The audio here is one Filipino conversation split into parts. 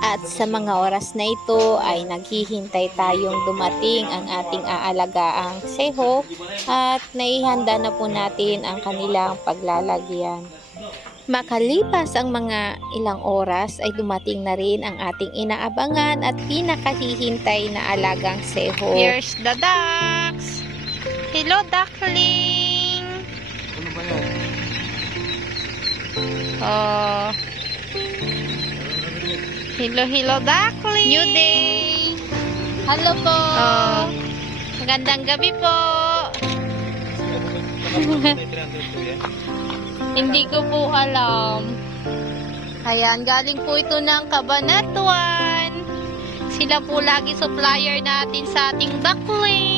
At sa mga oras na ito ay naghihintay tayong dumating ang ating aalagaang seho at naihanda na po natin ang kanilang paglalagyan. Makalipas ang mga ilang oras ay dumating na rin ang ating inaabangan at pinakahihintay na alagang seho. Here's the ducks! Hello, duckling! Ano ba yan? Oh. Hello, hello, duckling! New day! Hello po! Oh. Magandang gabi po! Hindi ko po alam. Ayan, galing po ito ng Cabanatuan. Sila po lagi supplier natin sa ating ducklings.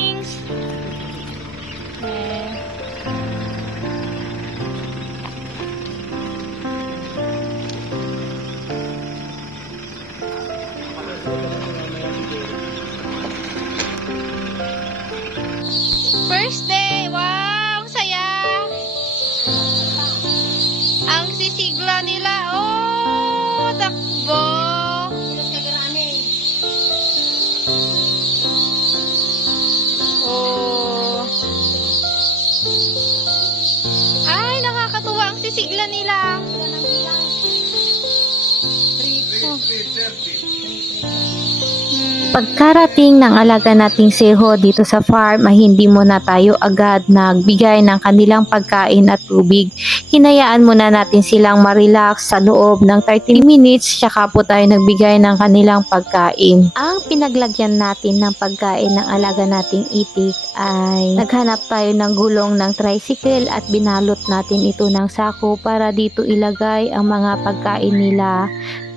Ang sisigla nila. Hmm. Pagkarating ng alaga nating seho dito sa farm ay hindi muna tayo agad nagbigay ng kanilang pagkain at tubig. Hinayaan muna natin silang marilax sa loob ng 30 minutes tsaka po tayo nagbigay ng kanilang pagkain. Ang pinaglagyan natin ng pagkain ng alaga nating itik ay naghanap tayo ng gulong ng tricycle at binalot natin ito ng sako para dito ilagay ang mga pagkain nila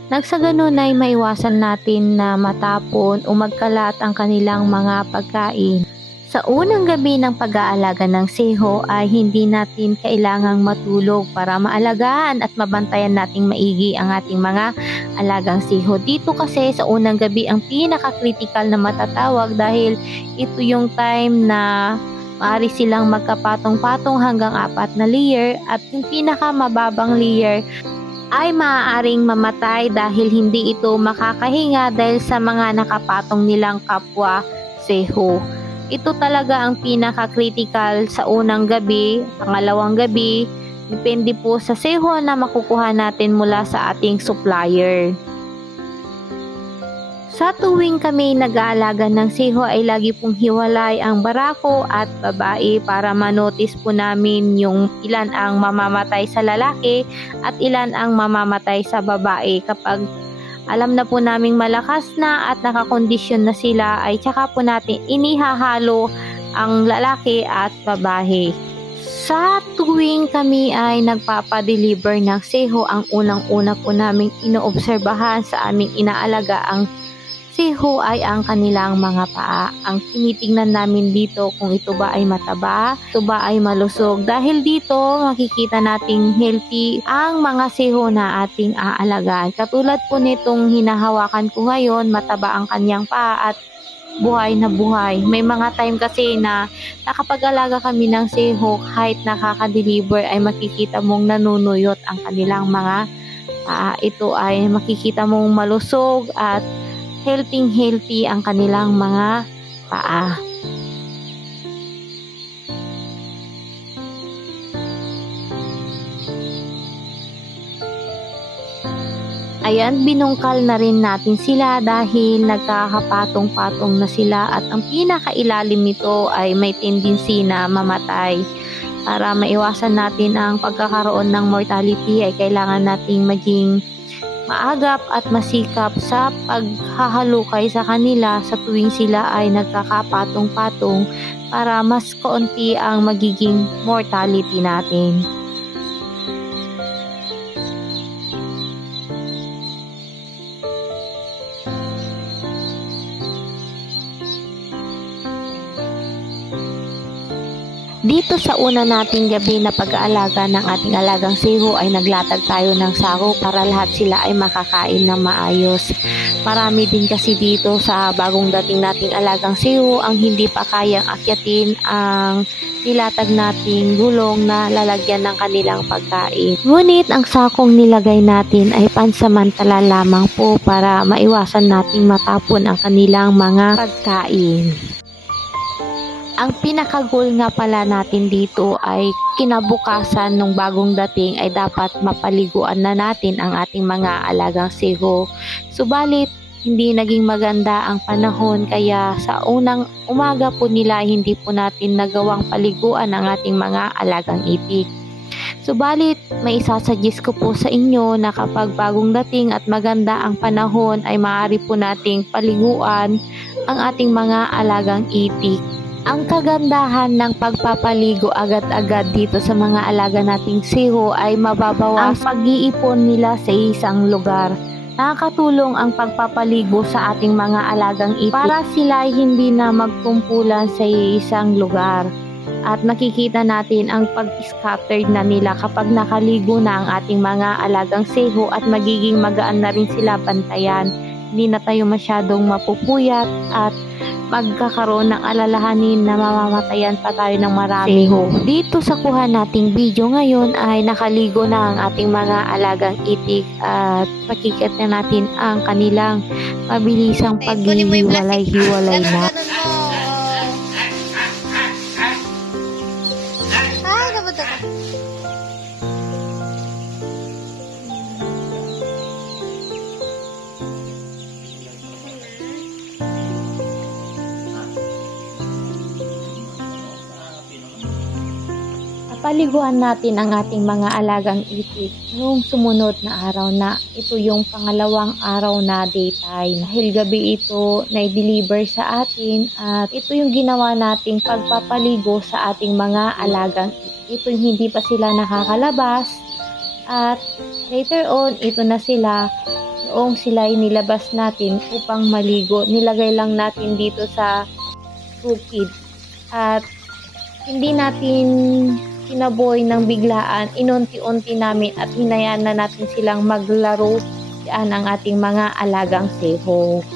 nang sa ganun ay maiwasan natin na matapon o magkalat ang kanilang mga pagkain. Sa unang gabi ng pag-aalaga ng seho ay hindi natin kailangang matulog para maalagaan at mabantayan nating maigi ang ating mga alagang seho. Dito kasi sa unang gabi ang pinaka-critical na matatawag dahil ito yung time na maaari silang magkapatong-patong hanggang apat na layer at yung pinaka-mababang layer ay maaaring mamatay dahil hindi ito makakahinga dahil sa mga nakapatong nilang kapwa seho. Ito talaga ang pinaka-critical sa unang gabi, pangalawang gabi, depende po sa seho na makukuha natin mula sa ating supplier. Sa tuwing kami nag-aalaga ng siho ay lagi pong hiwalay ang barako at babae para manotis po namin yung ilan ang mamamatay sa lalaki at ilan ang mamamatay sa babae kapag alam na po naming malakas na at nakakondisyon na sila ay tsaka po natin inihahalo ang lalaki at babae. Sa tuwing kami ay nagpapadeliver ng seho, ang unang-una po naming inoobserbahan sa aming inaalaga ang Siho ay ang kanilang mga paa. Ang tinitingnan namin dito kung ito ba ay mataba, ito ba ay malusog. Dahil dito makikita nating healthy ang mga siho na ating aalagaan. Katulad po nitong hinahawakan ko ngayon, mataba ang kanyang paa at buhay na buhay. May mga time kasi na nakapag-alaga kami ng siho kahit nakaka-deliver ay makikita mong nanunuyot ang kanilang mga paa. Ito ay makikita mong malusog at healthy healthy ang kanilang mga paa. Ayan, binungkal na rin natin sila dahil nagkakapatong-patong na sila at ang pinakailalim nito ay may tendency na mamatay. Para maiwasan natin ang pagkakaroon ng mortality ay kailangan nating maging maagap at masikap sa paghahalukay sa kanila sa tuwing sila ay nagkakapatong-patong para mas kaunti ang magiging mortality natin. Dito sa una nating gabi na pag-aalaga ng ating alagang siho ay naglatag tayo ng sako para lahat sila ay makakain ng maayos. Marami din kasi dito sa bagong dating nating alagang siho ang hindi pa kayang akyatin ang nilatag nating gulong na lalagyan ng kanilang pagkain. Ngunit ang sakong nilagay natin ay pansamantala lamang po para maiwasan nating matapon ang kanilang mga pagkain. Ang pinakagol nga pala natin dito ay kinabukasan nung bagong dating ay dapat mapaliguan na natin ang ating mga alagang siho. Subalit, hindi naging maganda ang panahon kaya sa unang umaga po nila hindi po natin nagawang paliguan ang ating mga alagang itik. Subalit, may isasuggest ko po sa inyo na kapag bagong dating at maganda ang panahon ay maaari po nating paliguan ang ating mga alagang itik. Ang kagandahan ng pagpapaligo agad-agad dito sa mga alaga nating siho ay mababawas ang pag-iipon nila sa isang lugar. Nakakatulong ang pagpapaligo sa ating mga alagang itik para sila ay hindi na magkumpulan sa isang lugar. At nakikita natin ang pag-scattered na nila kapag nakaligo na ang ating mga alagang siho at magiging magaan na rin sila bantayan. Hindi na tayo masyadong mapupuyat at magkakaroon ng alalahanin na mamamatayan pa tayo ng marami. Dito sa kuha nating video ngayon ay nakaligo na ang ating mga alagang itik at pakikit na natin ang kanilang mabilisang paghihiwalay-hiwalay na. Napaliguan natin ang ating mga alagang itik noong sumunod na araw na ito yung pangalawang araw na daytime. Dahil gabi ito na deliver sa atin at ito yung ginawa nating pagpapaligo sa ating mga alagang itik. Ito yung hindi pa sila nakakalabas at later on ito na sila noong sila ay nilabas natin upang maligo. Nilagay lang natin dito sa bukid at hindi natin kinaboy ng biglaan, inunti-unti namin at hinayaan na natin silang maglaro yan ang ating mga alagang seho.